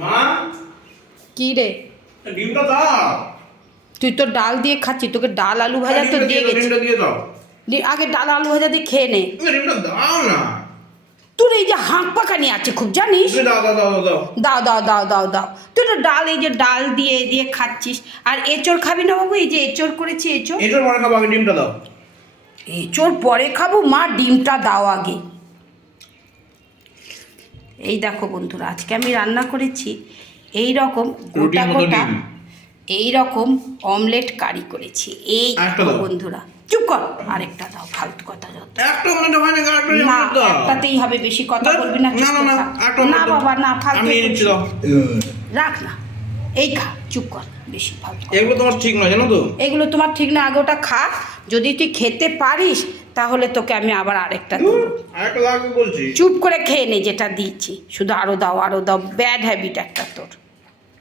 মা কি রে ডিমটা দাও। তুই তো ডাল দিয়ে খাচ্ছিস, তোকে ডাল আলু ভাজা তো দিয়ে গেছি। ডিমটা দিয়ে দাও। আগে ডাল আলু ভাজা দিয়ে খেয়ে নে। ডিমটা দাও না। তোর এই যে হাঁক পাকানি আছে খুব জানিস। দাও দাও দাও দাও দাও দাও দাও দাও দাও। তুই তো ডাল এই যে ডাল দিয়ে দিয়ে খাচ্ছিস। আর এঁচড় খাবি না বাবু? এই যে এঁচড় করেছি, এঁচড়। এঁচড় পরে খাবো, আগে ডিমটা দাও। এঁচড় পরে খাবো, মা ডিমটা দাও আগে। এই দেখো বন্ধুরা, আজকে আমি রান্না করেছি এই রকম গোটা গোটা এই রকম অমলেট কারি করেছি। এই বন্ধুরা চুপ কর, আরেকটা দাও, ফালতু কথা যত। একটা মানে হয় না, একটাতেই হবে, বেশি কথা বলবি না। না বাবা না, ফালতু রাখ না, এই খা, চুপ কর, বেশি ফালতু। এগুলো তোমার ঠিক নয় জানো তো। এগুলো তোমার ঠিক না, আগে ওটা খা। যদি তুই খেতে পারিস তাহলে তোকে আমি আবার আরেকটা দেবো। আরেকটা লাগবে বলছি। চুপ করে খেয়ে নে যেটা দিচ্ছি, শুধু আরও দাও আরও দাও, ব্যাড হ্যাবিট একটা তোর।